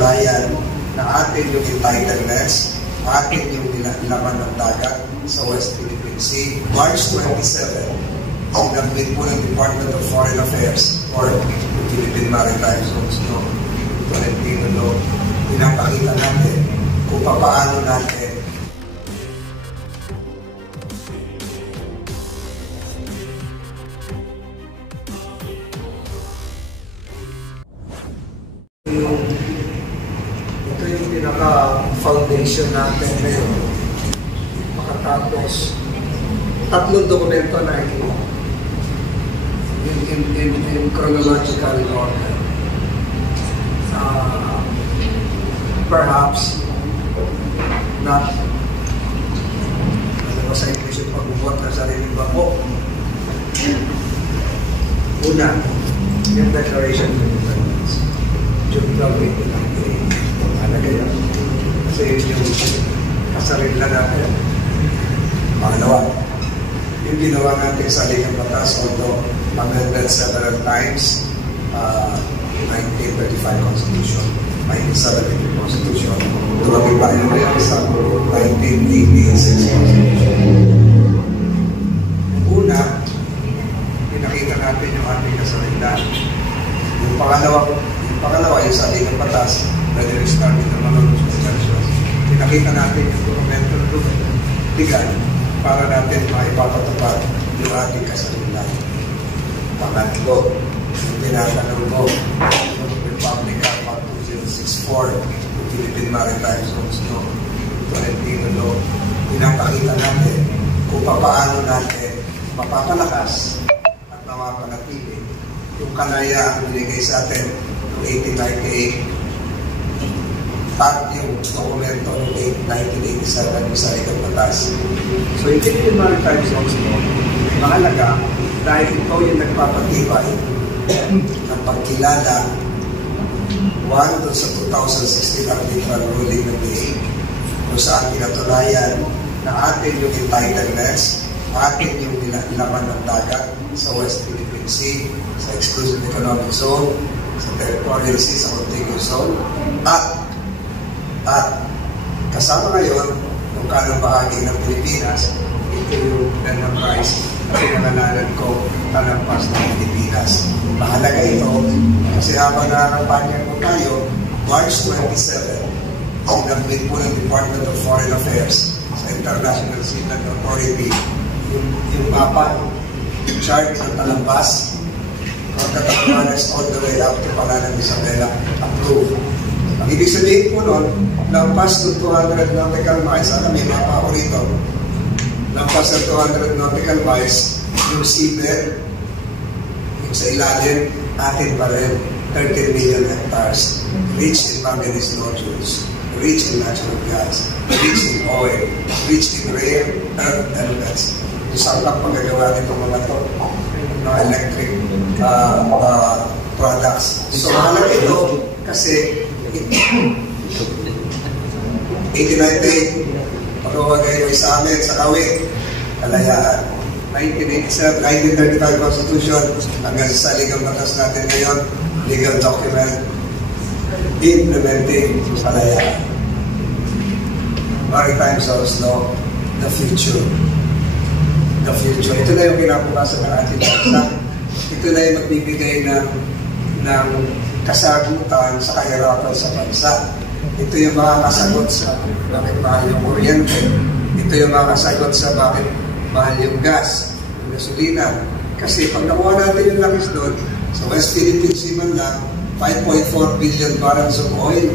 katunayan na atin yung entitlements, atin yung laman ng dagat sa West Philippine Sea. March 27, sinabit po ng Department of Foreign Affairs or Philippine Maritime Zones, Tolentino Law, pinapakita natin kung paano natin ito yung pinaka-foundation natin ngayon. Makatapos tatlong dokumento na in chronological order. Perhaps not ano ba sa English yung pag-ubot na sariling bako. Una, yung Declaration of Independence. June 12, 1898. Mahalaga yan. Kasi yung kasarili natin. Pangalawa, yung ginawa natin sa Ligang Batas, although amended several times, 1935 Constitution, 1973 Constitution, tumabi pa yun ngayon sa 1986 Constitution. Una, pinakita natin yung ating kasalindan. Yung pangalawa yung sa Ligang Batas, na nirestarted ng mga constitutions. Pinakita natin yung dokumento legal para natin maipapatupad yung ating kasalindan. Pangatlo, yung tinatanong ko, yung Republic Act 2064, yung Philippine Maritime Zones, Tolentino Law, pinapakita natin kung paano natin mapapalakas at mapapanatili yung kanayaang binigay sa atin noong 1898 at yung dokumento noong 1987 yung sa Ligang Batas. So yung Philippine Maritime Zones mahalaga dahil ito yung nagpapatibay ng pagkilala doon sa 2016 arbitral ruling ng DA kung saan pinatunayan na atin yung entitlements, atin yung laman ng dagat sa West Philippine Sea, sa Exclusive Economic Zone, sa Territorial Sea, sa Contiguous Zone, at kasama ngayon kung kanong bahagi ng Pilipinas, ito yung enterprise na pinangalanan ko talampas ng Pilipinas. Mahalaga ito kasi habang nakakampanya ko tayo, March 27, sinabit po ng Department of Foreign Affairs sa International Sealand Authority yung mapa, yung chart ng talampas from Catanduanes all the way up to Palanan Isabela, approved. Ang ibig sabihin po nun, lampas to 200 nautical miles, may mapa ako rito, lampas sa 200 nautical miles, yung seabed, yung sa ilalim, atin pa rin, 13 million hectares, rich in manganese nodules, rich in natural gas, rich in oil, rich in rare earth elements. Yung sangkap magagawa nito mga to, electric products. So, mahalaga ito kasi 1898, pagkawagay mo sa amin sa Kawit, Kalayaan. 1987, 1935 Constitution, hanggang sa Ligang Batas natin ngayon, legal document, implementing Kalayaan. Maritime Zones Law, the future. The future. Ito na yung kinabukasan ng ating bansa. Ito na yung magbibigay ng kasagutan sa kahirapan sa bansa. Ito yung makakasagot sa bakit mahal yung kuryente. Ito yung makakasagot sa bakit mahal yung gas, yung gasolina. Kasi pag nakuha natin yung lakis doon, sa West Philippine Sea man lang, 5.4 billion barrels of oil.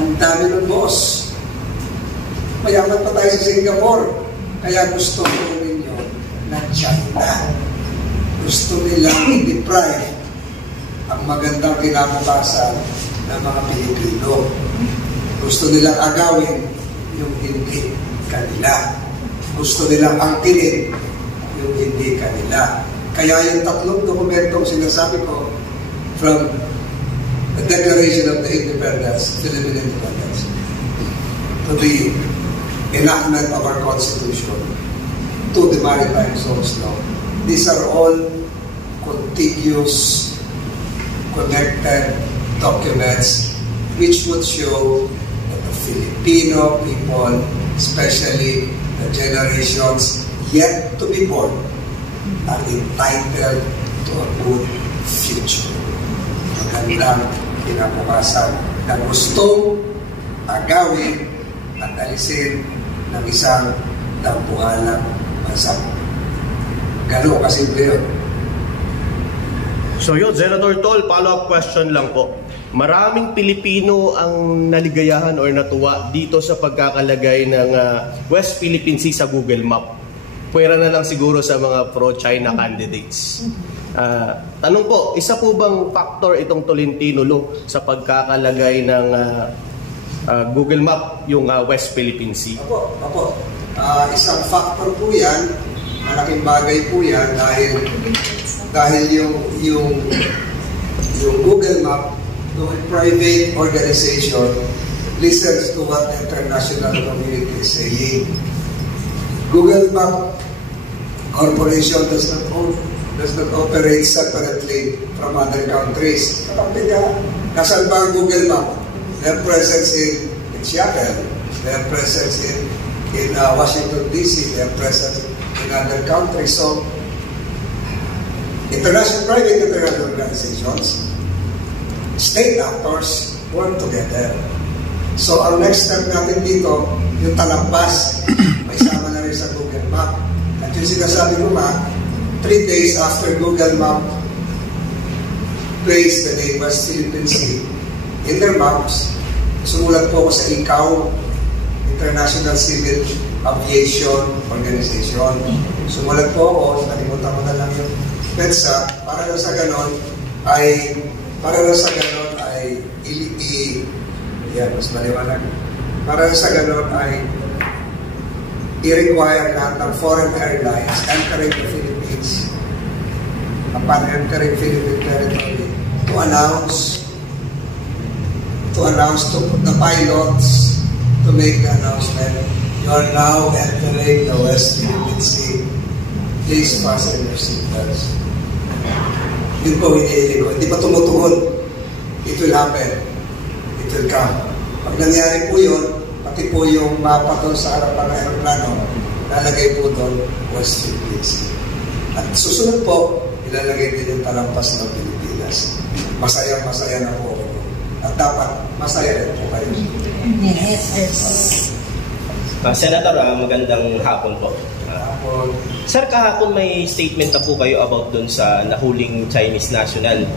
Ang dami ng boss. Mayaman pa tayo sa Singapore. Kaya gusto ninyo na China. Gusto nilang i-deprive ang magandang kinabukasan ng mga Pilipino. Gusto nilang agawin yung hindi kanila. Gusto nilang angkinin yung hindi kanila. Kaya yung tatlong dokumentong sinasabi ko from the Declaration of the Independence, Philippine Independence, to the enactment of our Constitution, to the Maritime Zones Law. These are all contiguous, connected documents which would show that the Filipino people, especially the generations yet to be born, are entitled to a good future. Magandang kinabukasan na gustong agawin at alisin ng isang dampuhalang bansa. Gano'n kasimple yun. So yun, Senator Tol, follow-up question lang po. Maraming Pilipino ang naligayahan or natuwa dito sa pagkakalagay ng West Philippine Sea sa Google Map. Pwera na lang siguro sa mga pro-China candidates. Tanong po, isa po bang factor itong Tolentino Law sa pagkakalagay ng Google Map yung West Philippine Sea? Opo. Isang factor po yan, malaking bagay po yan dahil yung Google Map, yung private organization listens to what the international community is saying. Google Map Corporation does not operate separately from other countries. Kapag nasaan ba ang Google Map? Their presence in Seattle, their presence in Washington DC, their presence in other countries. So, private international organizations, state actors work together. So, ang next step natin dito, yung talabas, may sama na rin sa Google Map. At yung sinasabi ko 3 days after Google Map placed the name West Philippine Sea in their maps, sumulat po ako sa ICAO, International Civil Aviation Organization. Sumulat po ako, nakalimutan ko na lang yung PEDSA, para lang sa ganon ay mas maliwanag. Para sa ganon ay i-require lahat ng foreign airlines entering the Philippines, upon entering Philippine territory, to announce to the pilots to make the announcement, you are now entering the West Philippine Sea. Please fasten your seatbelts. Yun po hinihiling ko. Hindi pa tumutuhon. It will happen. It will come. Pag nangyari po yun, pati po yung mapa doon sa harapan ng aeroplano, lalagay po doon West Philippine Sea. At susunod po, ilalagay din yung talampas ng Pilipinas. Masaya na po ako. At dapat masaya rin po kayo. Yes. Senator, magandang hapon po. Sir, kahapon may statement na po kayo about dun sa nahuling Chinese national.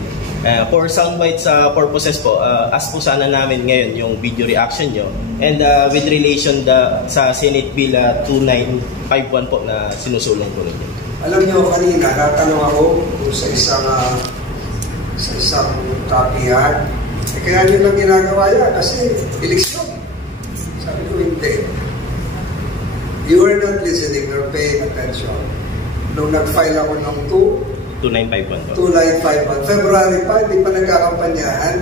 For soundbite sa purposes po, ask po sana namin ngayon yung video reaction nyo. And with relation sa Senate Bill 2951 po na sinusulong po ninyo. Alam nyo, kanina, natanong ako sa isang kapihan. Kaya nyo lang ginagawa yan kasi eleksyon. Sabi ko, hindi. You were not listening or paying attention. Nung nag-file ako ng 2951 po. 2951. February pa, hindi pa nagkakampanyahan.